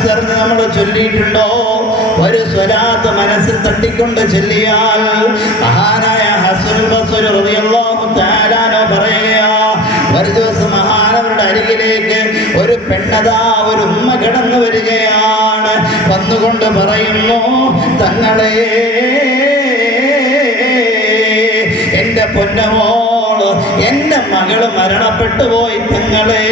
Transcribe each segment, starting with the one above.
മനസ്സറിഞ്ഞ് നമ്മൾ ചൊല്ലിയിട്ടുണ്ടോ? ഒരു സ്വലാത്ത് മനസ്സിൽ തട്ടിക്കൊണ്ട് ചൊല്ലിയാൽ മഹാനായ ഹസനുൽ ബസ്രി റളിയല്ലാഹു തആല അൻഹു പറയുകയാ, ഒരു ദിവസം മഹാനവരുടെ അരികിലേക്ക് ഒരു പെണ്ണതാ ഒരു ഉമ്മ കടന്നു വരികയാണ്. വന്നുകൊണ്ട് പറയുന്നു, തങ്ങളെ, എന്റെ പൊന്നമോള്, എന്റെ മകള് മരണപ്പെട്ടു പോയി തങ്ങളെ.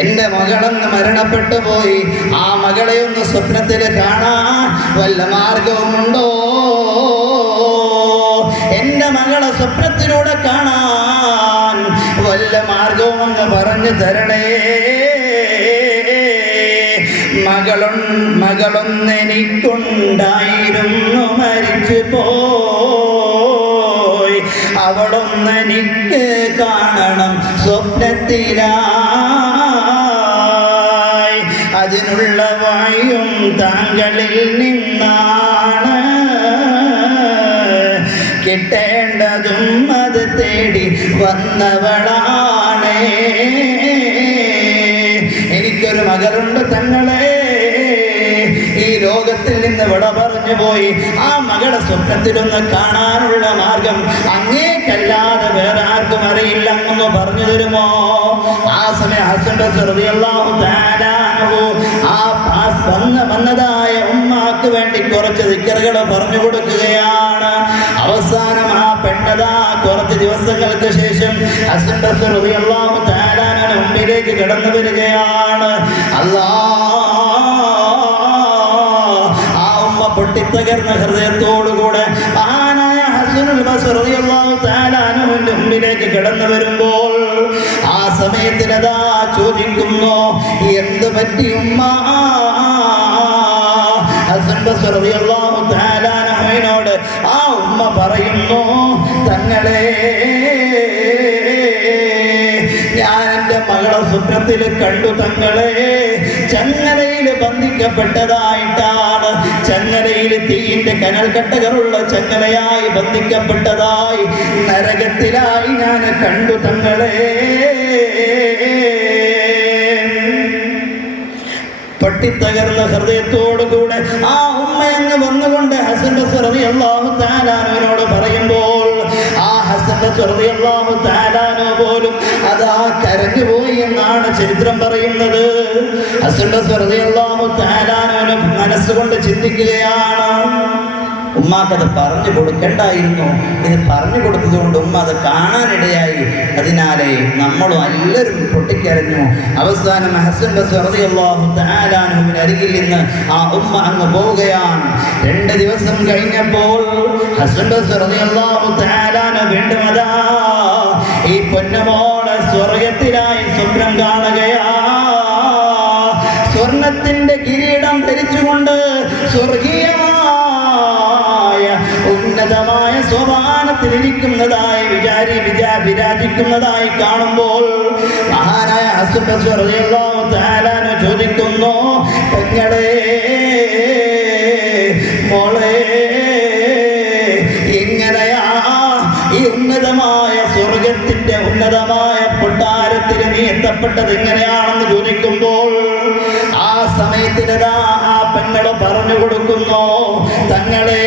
എന്റെ മകളെന്ന് മരണപ്പെട്ടു പോയി. ആ മകളെ ഒന്ന് സ്വപ്നത്തിൽ കാണാൻ വല്ല മാർഗവുമുണ്ടോ? എന്റെ മകളെ സ്വപ്നത്തിലൂടെ കാണാൻ വല്ല മാർഗവുമെന്ന് പറഞ്ഞു തരണേ. മകളൊന്നെനിക്കുണ്ടായിരുന്നു, മരിച്ചു പോയി. അവളൊന്നെനിക്ക് കാണണം സ്വപ്നത്തിലായി. അതിനുള്ള വഴിയും താങ്കളിൽ നിന്നാണ്, കിട്ടേണ്ടതും അത് തേടി വന്നവളാണ്. എനിക്കൊരു മകളുണ്ട് തങ്ങളെ, ഈ ലോകത്തിൽ നിന്ന് വിട പറഞ്ഞു പോയി. ആ മകളെ സ്വപ്നത്തിലൊന്ന് കാണാനുള്ള മാർഗം അങ്ങേക്കല്ലാതെ വേറെ ആർക്കും അറിയില്ല, അങ്ങൊന്ന് പറഞ്ഞു തരുമോ? ആ സമയം ഹസൻ ബസ്രി റളിയല്ലാഹു തആല അൻഹു വന്നതായ ഉമ്മാക്ക് വേണ്ടി കുറച്ച് ദിക്റുകൾ പറഞ്ഞു കൊടുക്കുകയാണ്. അവസാനം ആ പെണ്ണതാ കുറച്ച് ദിവസങ്ങൾക്ക് ശേഷം ഹസൻ ബസ്രി റളിയല്ലാഹു തആല അൻഹു മുമ്പിലേക്ക് കടന്നു വരികയാണ്. പൊട്ടിത്തകർന്ന ഹൃദയത്തോടുകൂടെ മഹാനായ ഹസനുൽ ബസ്രി റളിയല്ലാഹു തആല അൻഹുവിന്റെ മുമ്പിലേക്ക് കടന്നു വരുമ്പോൾ ആ സമയത്തിൽ അതാ ചോദിക്കുന്നു, എന്ത് പറ്റി ഉമ്മ? ഹസൻ ബസ്രി റളിയല്ലാഹു തആല അൻഹുവിനോട് ആ ഉമ്മ പറയുന്നു, തങ്ങളെ, ഞാൻ എൻ്റെ മകളെ സ്വപ്നത്തിൽ കണ്ടു തങ്ങളെ. ചങ്ങലയിൽ ബന്ധിക്കപ്പെട്ടതായിട്ടാണ്, ചങ്ങലയിൽ തീയിന്റെ കനൽ കട്ടകളുള്ള ചങ്ങലയായി ബന്ധിക്കപ്പെട്ടതായി നരകത്തിലായി ഞാൻ കണ്ടു തങ്ങളെ. പൊട്ടിത്തകർന്ന ഹൃദയത്തോടുകൂടെ ആ ഉമ്മയങ്ങ് വന്നുകൊണ്ട് ഹസൻ ബസ്രി റളിയല്ലാഹു തആല അൻഹുവിനോട് പറയുമ്പോൾ ആ ഹസൻ ബസ്രി റളിയല്ലാഹു തആല അൻഹു പോലും അതാ കരഞ്ഞുപോയി എന്നാണ് ചരിത്രം പറയുന്നത്. ഹസൻ ബസ്രി റളിയല്ലാഹു തആല അൻഹു മനസ്സുകൊണ്ട് ചിന്തിക്കുകയാണ്, ഉമ്മാക്കത് പറഞ്ഞു കൊടുക്കണ്ടായിരുന്നു. ഇത് പറഞ്ഞു കൊടുത്തതുകൊണ്ട് ഉമ്മ അത് കാണാനിടയായി. അതിനാലെ നമ്മളും എല്ലാവരും പൊട്ടിക്കരഞ്ഞു. അവസാനം ഹസൻ ബസ്രി റളിയല്ലാഹു തആല അൻഹുവിന്റെ അരികിൽ നിന്ന് ആ ഉമ്മ അങ്ങ് പോവുകയാണ്. 2 ദിവസം കഴിഞ്ഞപ്പോൾ ഹസൻ ബസ്രി റളിയല്ലാഹു തആല അൻഹു വീണ്ടും അതാ ഈ പൊന്നമോളെ സ്വർഗത്തിലായി സ്വപ്നം കാണുകയാ. സ്വർണത്തിന്റെ കിരീടം ധരിച്ചുകൊണ്ട് സ്വർഗീയമായ ഉന്നതമായ സോപാനത്തിലിരിക്കുന്നതായി വിരാജിക്കുന്നതായി കാണുമ്പോൾ മഹാനായ ഹസൻ ബസ്രി റളിയല്ലാഹു തആല അൻഹു ചോദിക്കുന്നു, പെങ്ങളെ, മോളെ, എങ്ങനെയാ ഈ ഉന്നതമായ സ്വർഗത്തിന്റെ ഉന്നതമായ കൊട്ടാരത്തിൽ നീ എത്തപ്പെട്ടത് എങ്ങനെയാണെന്ന് ചോദിക്കുമ്പോൾ ആ സമയത്തിനതാ ആ പെങ്ങള് പറഞ്ഞു കൊടുക്കുന്നു, തങ്ങളെ,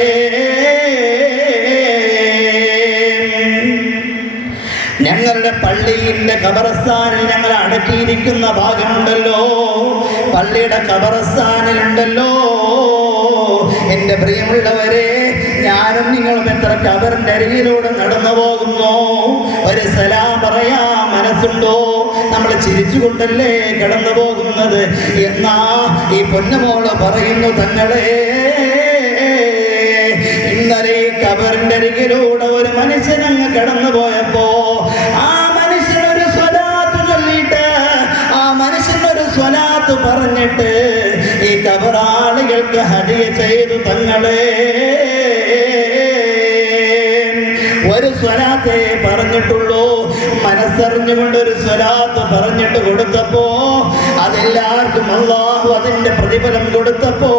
ഞങ്ങളുടെ പള്ളിയുടെ ഖബർസ്ഥാനിൽ ഞങ്ങൾ അടക്കിയിരിക്കുന്ന ഭാഗമുണ്ടല്ലോ, പള്ളിയുടെ ഖബർസ്ഥാനിലുണ്ടല്ലോ, എൻ്റെ പ്രിയമുള്ളവരെ, ഞാനും നിങ്ങളും എത്ര ഖബറിന്റെ അരികിലൂടെ നടന്നു പോകുന്നു, ഒരു സലാം പറയാ മനസ്സുണ്ടോ? നമ്മൾ ചിരിച്ചുകൊണ്ടല്ലേ കടന്നു പോകുന്നത്. എന്നാ ഈ പൊന്നുമോള് പറയുന്നു, തങ്ങളെ, ഇന്നലെ ഖബറിന്റെ അരികിലൂടെ ഒരു മനുഷ്യനങ്ങ് കടന്നു പോയപ്പോ ആ മനുഷ്യനൊരു സ്വലാത്ത് ചൊല്ലിയിട്ട്, ആ മനുഷ്യനൊരു സ്വലാത്ത് പറഞ്ഞിട്ട് ഈ ഖബറാളികൾക്ക് ഹദിയ ചെയ്തു തങ്ങളെ. ഒരു സ്വലാത്തേ പറഞ്ഞിട്ടുള്ളൂ, മനസ്സറിഞ്ഞുകൊണ്ടൊരു സ്വലാത്ത് പറഞ്ഞിട്ട് കൊടുത്തപ്പോ അതെല്ലാവർക്കും അല്ലാഹു അതിന്റെ പ്രതിഫലം കൊടുത്തപ്പോ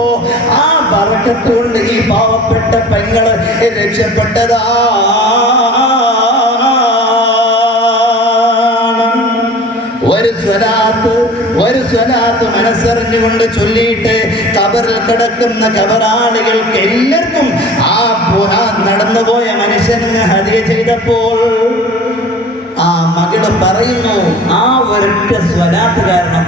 ആ ബറക്കത്ത് കൊണ്ട് ഈ പാവപ്പെട്ട പെങ്ങള് രക്ഷപ്പെട്ടതാ. ഒരു സ്വലാത്ത് മനസ്സറിഞ്ഞുകൊണ്ട് ചൊല്ലിയിട്ട് ഖബറിൽ കിടക്കുന്ന ഖബറാളികൾക്ക് എല്ലാവർക്കും ആ നടന്നുപോയ മനുഷ്യന് ഹദിയ ചെയ്തപ്പോൾ ആ മകള് പറയുന്നു, ആ ഒരൊറ്റ സ്വലാത്ത് കാരണം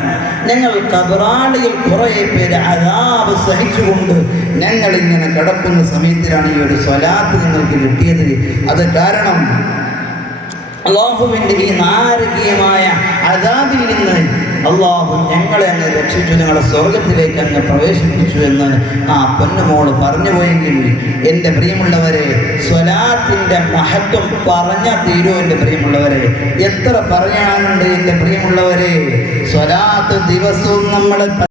ഞങ്ങൾ ഖബറാളികൾ കുറെ പേര് അദാബ് സഹിച്ചുകൊണ്ട് ഞങ്ങൾ ഇങ്ങനെ കിടക്കുന്ന സമയത്തിലാണ് ഈ ഒരു സ്വലാത്ത് നിങ്ങൾക്ക് കിട്ടിയത്. അത് കാരണം അല്ലാഹുവിൻ്റെ ഈ നാരകീയമായ അദാബിൽ നിന്ന് അള്ളാഹു ഞങ്ങളെ അങ്ങ് രക്ഷിച്ചു, ഞങ്ങളെ സ്വർഗത്തിലേക്ക് അങ്ങ് പ്രവേശിപ്പിച്ചു എന്ന് ആ പൊന്നുമോള് പറഞ്ഞു പോയെങ്കിൽ എൻ്റെ പ്രിയമുള്ളവരെ, സ്വലാത്തിൻ്റെ മഹത്വം പറഞ്ഞാൽ തീരോ എൻ്റെ പ്രിയമുള്ളവരെ? എത്ര പറയാനുണ്ട് എൻ്റെ പ്രിയമുള്ളവരെ? സ്വലാത്ത് ദിവസവും നമ്മൾ